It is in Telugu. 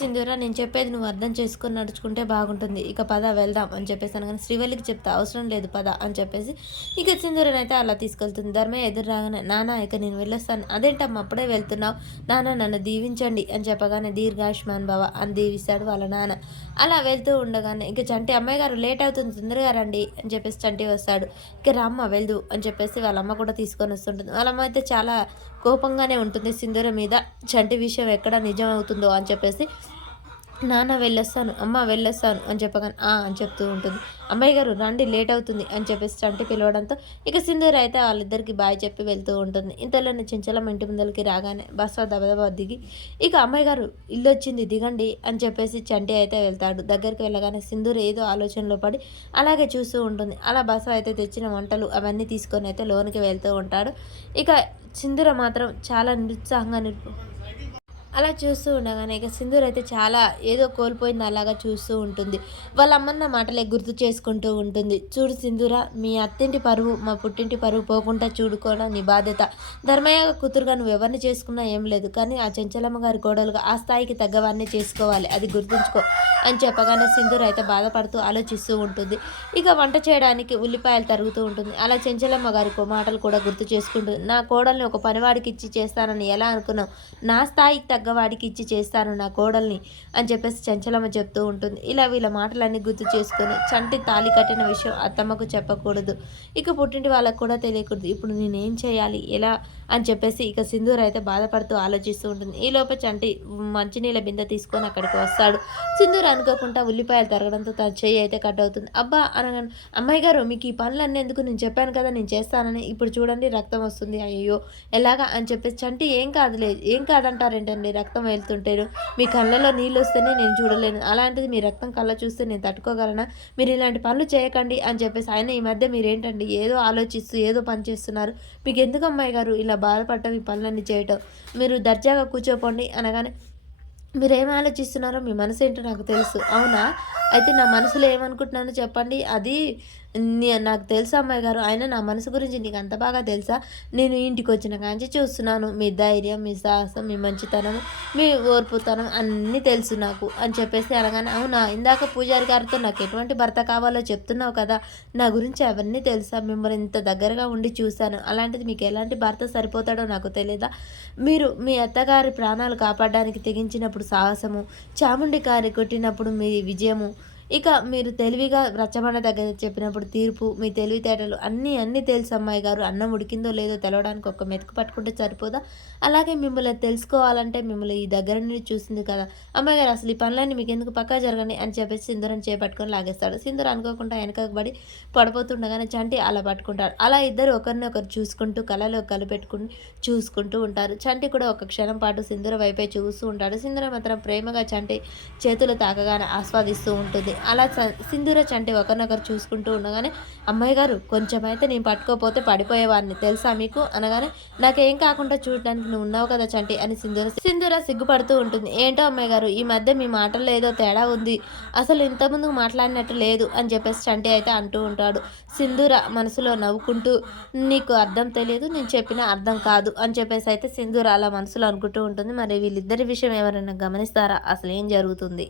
సింధూరా నేను చెప్పేది నువ్వు అర్థం చేసుకొని నడుచుకుంటే బాగుంటుంది. ఇక పద వెళ్దాం అని చెప్పేసి అనగానే శ్రీవల్లికి చెప్తా అవసరం లేదు పద అని చెప్పేసి ఇక సింధూరని అలా తీసుకెళ్తుంది. ధర్మయ్య ఎదురు రాగానే నాన్న ఇక నేను వెళ్ళొస్తాను. అదేంటమ్మా అప్పుడే వెళ్తున్నావు. నాన్న నన్ను దీవించండి అని చెప్పగానే దీర్ఘాయుష్మాన్ బావ అని దీవిస్తాడు వాళ్ళ నాన్న. అలా వెళ్తూ ఉండగానే ఇక చంటి అమ్మాయి గారు లేట్ అవుతుంది తొందరగా రండి అని చెప్పేసి చంటి వస్తాడు. ఇక రామ్మ వెళ్దు అని చెప్పేసి వాళ్ళ అమ్మ కూడా తీసుకొని వస్తుంటుంది. వాళ్ళమ్మ అయితే చాలా కోపంగానే ఉంటుంది సింధూర మీద చంటి విషయం ఎక్కడ నిజం అవుతుందో అని చెప్పేసి నాన్న వెళ్ళొస్తాను అమ్మ వెళ్ళొస్తాను అని చెప్పగానే ఆ అని చెప్తూ ఉంటుంది. అమ్మాయి గారు రండి లేట్ అవుతుంది అని చెప్పేసి చంటి పిలవడంతో ఇక సింధూర్ అయితే వాళ్ళిద్దరికి బాయ్ చెప్పి వెళ్తూ ఉంటుంది. ఇంతలోనే చెంచలం ఇంటి ముందరికి రాగానే బస్సు దబదబా దిగి ఇక అమ్మాయి గారు ఇల్లు వచ్చింది దిగండి అని చెప్పేసి చంటి అయితే వెళ్తాడు. దగ్గరికి వెళ్ళగానే సింధూర్ ఏదో ఆలోచనలో పడి అలాగే చూస్తూ ఉంటుంది. అలా బస్సు అయితే తెచ్చిన వంటలు అవన్నీ తీసుకొని అయితే లోనికి వెళ్తూ ఉంటాడు. ఇక సింధూర మాత్రం చాలా నిరుత్సాహంగా నిరు అలా చూస్తూ ఉండగానే ఇక సింధూర్ అయితే చాలా ఏదో కోల్పోయింది అలాగా చూస్తూ ఉంటుంది. వాళ్ళ అమ్మన్న మాటలే గుర్తు చేసుకుంటూ ఉంటుంది. చూడు సింధూర మీ అత్తింటి పరువు మా పుట్టింటి పరువు పోకుండా చూడుకోవడం నీ బాధ్యత. ధర్మయ్య కూతురుగా నువ్వు ఎవరిని చేసుకున్నా ఏం లేదు. కానీ ఆ చెంచలమ్మ గారి కోడలుగా ఆ స్థాయికి తగ్గవారినే చేసుకోవాలి. అది గుర్తుంచుకో అని చెప్పగానే సింధూర్ అయితే బాధపడుతూ ఆలోచిస్తూ ఉంటుంది. ఇక వంట చేయడానికి ఉల్లిపాయలు తరుగుతూ ఉంటుంది. అలా చెంచలమ్మ గారి మాటలు కూడా గుర్తు చేసుకుంటుంది నా కోడల్ని ఒక పనివాడికి ఇచ్చి చేస్తానని ఎలా అనుకున్నావు? నా స్థాయికి తగ్గవాడికి ఇచ్చి చేస్తాను నా కోడల్ని అని చెప్పేసి చంచలమ్మ చెప్తూ ఉంటుంది. ఇలా వీళ్ళ మాటలన్నీ గుర్తు చేసుకొని చంటి తాలి కట్టిన విషయం అత్తమ్మకు చెప్పకూడదు. ఇక పుట్టింటి వాళ్ళకు కూడా తెలియకూడదు. ఇప్పుడు నేనేం చేయాలి? ఎలా? అని చెప్పేసి ఇక సింధూర్ అయితే బాధపడుతూ ఆలోచిస్తూ ఉంటుంది. ఈ లోపల చంటి మంచినీళ్ళ బిందె తీసుకొని అక్కడికి వస్తాడు. సింధూర్ అనుకోకుండా ఉల్లిపాయలు తరగడంతో తన చెయ్యి అయితే కట్ అవుతుంది. అబ్బా అనగా అమ్మాయి గారు మీకు ఈ పనులన్నీ ఎందుకు? నేను చెప్పాను కదా నేను చేస్తానని. ఇప్పుడు చూడండి రక్తం వస్తుంది. అయ్యో ఎలాగా? అని చెప్పేసి చంటి ఏం కాదులే ఏం కాదంటారేంటండి? మీ రక్తం వెళ్తుంటారు మీ కళ్ళలో నీళ్ళు వస్తేనే నేను చూడలేను. అలాంటిది మీ రక్తం కళ్ళ చూస్తే నేను తట్టుకోగలనా? మీరు ఇలాంటి పనులు చేయకండి అని చెప్పేసి ఆయన ఈ మధ్య మీరేంటండి? ఏదో ఆలోచిస్తూ ఏదో పని చేస్తున్నారు. మీకు ఎందుకు అమ్మాయి గారు ఇలా బాధపడటం ఈ పనులన్నీ చేయటం? మీరు దర్జాగా కూర్చోపండి అనగానే మీరు ఆలోచిస్తున్నారో మీ మనసు ఏంటో నాకు తెలుసు. అవునా? అయితే నా మనసులో ఏమనుకుంటున్నానో చెప్పండి. అది నాకు తెలుసు అమ్మాయి గారు. ఆయన నా మనసు గురించి నీకు అంత బాగా తెలుసా? నేను ఇంటికి వచ్చిన కాంచి చూస్తున్నాను. మీ ధైర్యం మీ సాహసం మీ మంచితనం మీ ఓర్పుతనం అన్నీ తెలుసు నాకు అని చెప్పేసి అనగానే అవునా? ఇందాక పూజారి గారితో నాకు ఎటువంటి భర్త కావాలో చెప్తున్నావు కదా? నా గురించి అవన్నీ తెలుసా? మిమ్మల్ని ఇంత దగ్గరగా ఉండి చూశాను. అలాంటిది మీకు ఎలాంటి భర్త సరిపోతాడో నాకు తెలియదా మీరు మీ అత్తగారి ప్రాణాలు కాపాడడానికి తెగించినప్పుడు సాహసము చాముండి కారి కొట్టినప్పుడు మీ విజయము ఇక మీరు తెలివిగా రచ్చబండ దగ్గర చెప్పినప్పుడు తీర్పు మీ తెలివితేటలు అన్నీ అన్నీ తెలుసు అమ్మాయి గారు. అన్నం ఉడికిందో లేదో తెలవడానికి ఒక మెతుకు పట్టుకుంటే సరిపోదా? అలాగే మిమ్మల్ని తెలుసుకోవాలంటే మిమ్మల్ని ఈ దగ్గర నుండి చూసింది కదా. అమ్మాయి గారు అసలు ఈ పనులన్నీ మీకు ఎందుకు పక్కా జరగని అని చెప్పేసి సింధూరం చేపట్టుకొని లాగేస్తాడు. సింధూర్ అనుకోకుండా వెనకకు పడి పడిపోతుండగానే చంటి అలా పట్టుకుంటాడు. అలా ఇద్దరు ఒకరిని ఒకరు చూసుకుంటూ కళలో కలిపెట్టుకుని చూసుకుంటూ ఉంటారు. చంటి కూడా ఒక క్షణం పాటు సింధూర వైపే చూస్తూ ఉంటాడు. సింధూర మాత్రం ప్రేమగా చంటి చేతులు తాకగానే ఆస్వాదిస్తూ ఉంటుంది. అలా సింధూర చంటి ఒకరినొకరు చూసుకుంటూ ఉండగానే అమ్మాయి గారు కొంచెం అయితే నేను పట్టుకోపోతే పడిపోయేవాడిని తెలుసా మీకు? అనగానే నాకేం కాకుండా చూడడానికి నువ్వు ఉన్నావు కదా చంటి అని సింధూర సింధూర సిగ్గుపడుతూ ఉంటుంది. ఏంటో అమ్మాయి గారు ఈ మధ్య మీ మాటల్లో ఏదో తేడా ఉంది. అసలు ఇంతకుముందు మాట్లాడినట్టు లేదు అని చెప్పేసి చంటి అయితే అంటూ ఉంటాడు. సింధూర మనసులో నవ్వుకుంటూ నీకు అర్థం తెలియదు నేను చెప్పిన అర్థం కాదు అని చెప్పేసి అయితే సింధూర అలా మనసులో అనుకుంటూ ఉంటుంది. మరి వీళ్ళిద్దరి విషయం ఎవరైనా గమనిస్తారా? అసలు ఏం జరుగుతుంది?